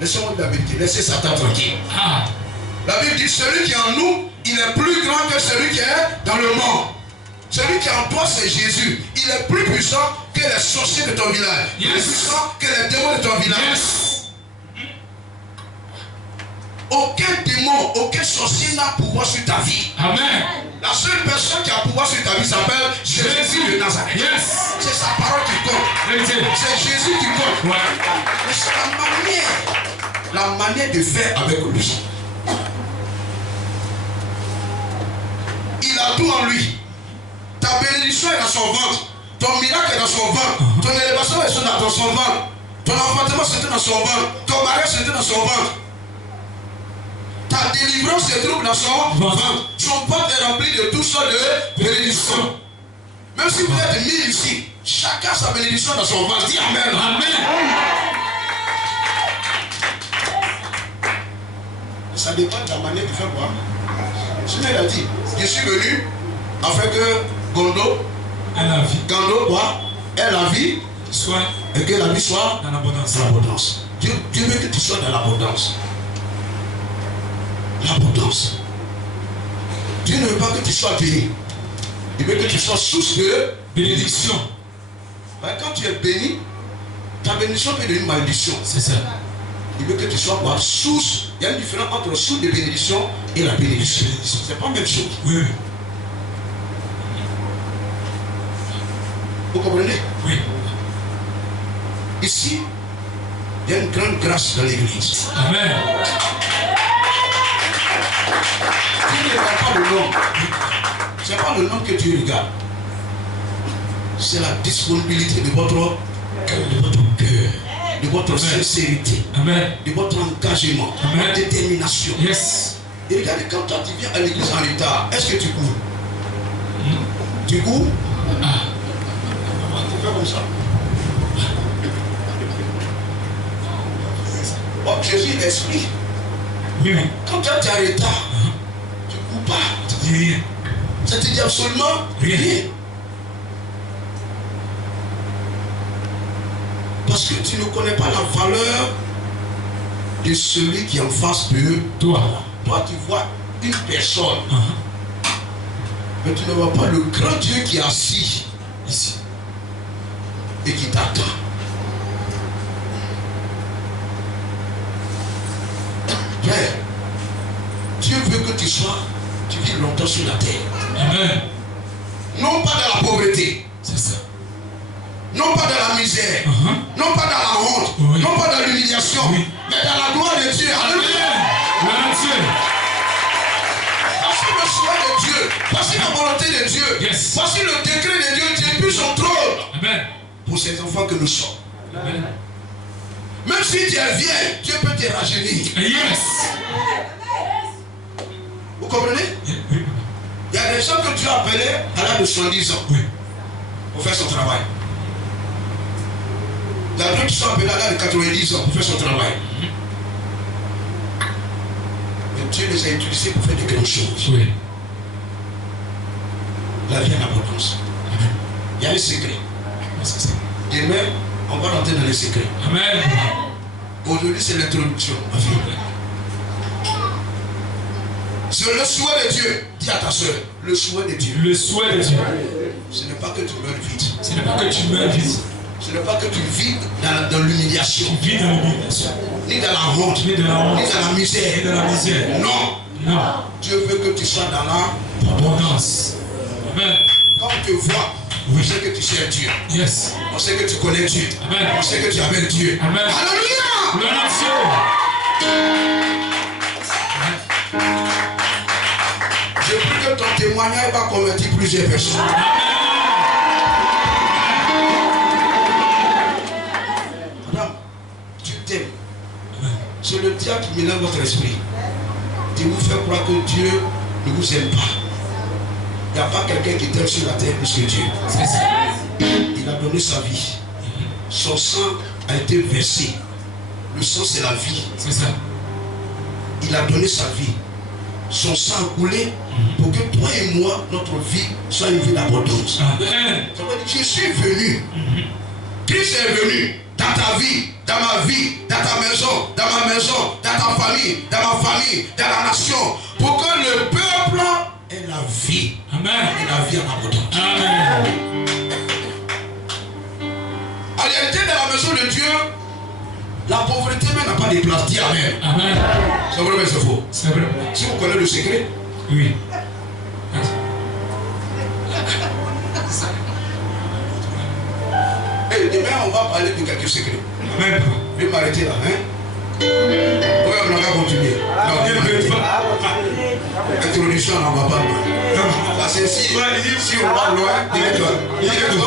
laissez-moi dire la vérité, laissez Satan tranquille. La Bible dit, celui qui est en nous, il est plus grand que celui qui est dans le monde. Celui qui est en toi, c'est Jésus. Il est plus puissant que les sorciers de ton village. Plus puissant que les démons de ton village. Aucun démon, aucun sorcier n'a pouvoir sur ta vie. Amen. La seule personne qui a pouvoir sur ta vie s'appelle Jésus de Nazareth. C'est sa parole qui compte. C'est Jésus qui compte. Mais c'est la manière de faire avec lui. Il a tout en lui. Ta bénédiction est dans son ventre. Ton miracle est dans son ventre. Ton élévation est dans son ventre. Ton enfantement c'est dans son ventre. Ton mariage c'est dans son ventre. Ta délivrance se trouve dans son ventre. Son ventre est rempli de toutes sortes de bénédictions. Même si vous êtes 1000 ici, chacun a sa bénédiction dans son ventre. Dis Amen. Amen. Ça dépend de la manière de faire quoi. Il a dit, je suis venu afin que Gondo quoi ait la vie soit et que la vie soit dans l'abondance. Dieu veut que tu sois dans l'abondance. L'abondance. Dieu ne veut pas que tu sois béni. Il veut que tu sois source de bénédiction. Quand tu es béni, ta bénédiction peut devenir une malédiction. C'est ça. Il veut que tu sois quoi? Source. Il y a une différence entre source de bénédiction et la bénédiction. C'est pas la même chose. Oui. Vous comprenez? Oui. Ici, il y a une grande grâce dans l'église. Amen. Tu ne regardes pas le nom. Ce n'est pas le nom que tu regardes. C'est la disponibilité de votre cœur. De votre sincérité, de votre engagement, de votre détermination. Et regarde, quand toi tu viens à l'église en retard, est-ce que tu cours? Tu cours? Tu fais comme ça. Oh, Jésus est esprit. Quand toi tu es en retard, tu ne cours pas. Tu dis rien. Ça te dit absolument rien. Parce que tu ne connais pas la valeur de celui qui est en face de toi. Toi, tu vois une personne. Mais tu ne vois pas le grand Dieu qui est assis ici et qui t'attend. Frère, Dieu veut que tu vis longtemps sur la terre. Amen. Non pas dans la pauvreté. C'est ça. Non pas dans la misère, non pas dans la honte, non pas dans l'humiliation, mais dans la gloire de Dieu. Alléluia. Voici le choix de Dieu, voici la volonté de Dieu, voici le décret de Dieu depuis son trône. Amen. Pour ces enfants que nous sommes. Amen. Même si tu es vieille, Dieu peut te rajeunir. Vous comprenez? Il y a des gens que Dieu a appelés à l'âge de 70 ans pour faire son travail. Il y a d'autres qui sont appelés à l'âge de 90 ans pour faire son travail. Mais Dieu les a utilisés pour faire de grandes choses. La vie en abondance. Il y a un secret. Demain, on va rentrer dans les secrets. Amen. Aujourd'hui, c'est l'introduction. C'est le souhait de Dieu. Dis à ta soeur, le souhait de Dieu. Le souhait de Dieu. Ce n'est pas que tu meurs vite. Ce n'est pas que tu meurs vite. Ce n'est pas que tu vis dans l'humiliation. Tu vis dans l'humiliation. Ni dans la honte. Ni dans la honte. Ni dans la misère. Ni dans la misère. Non. Non. Dieu veut que tu sois dans l'abondance. Amen. Quand on te voit, on sait que tu sais Dieu. Yes. On sait que tu connais Dieu. Amen. On sait que tu es avec Dieu. Amen. Alléluia. Gloire à Dieu. Je prie que ton témoignage va convertir plusieurs personnes. Madame, tu t'aimes. C'est le diable qui mélange votre esprit. Il vous fait croire que Dieu ne vous aime pas. Il n'y a pas quelqu'un qui t'aime sur la terre plus que Dieu. Il a donné sa vie. Son sang a été versé. Le sang, c'est la vie. C'est ça. Il a donné sa vie. Son sang a coulé pour que toi et moi, notre vie soit une vie d'abondance. Ça veut dire, je suis venu. Christ est venu dans ta vie dans ma vie, dans ta maison, dans ma maison, dans ta famille, dans ma famille, dans la nation, pour que le peuple ait la vie. Amen. Et la vie en abondance. Amen. En réalité, dans la maison de Dieu, la pauvreté même n'a pas de place. Dis Amen. Amen. C'est vrai, mais c'est faux. C'est vrai. Si vous connaissez le secret. Oui. Et demain, on va parler de quelques secrets. Amen. Je vais m'arrêter là. Hein? Oui, on va continuer. Introduction, on ne va pas loin. Parce que si on va loin, il est loin.